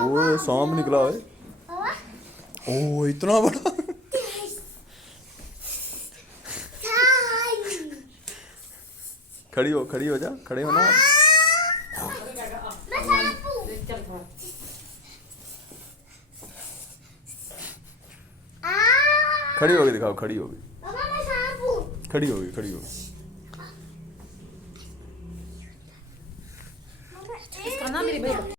ओए सांप निकला है। ओ इतना बड़ा। खड़ी हो जा, खड़े हो ना। खड़ी होगी दिखाओ, खड़ी होगी, खड़ी होगी, खड़ी होगी। इसका नाम मेरी भैया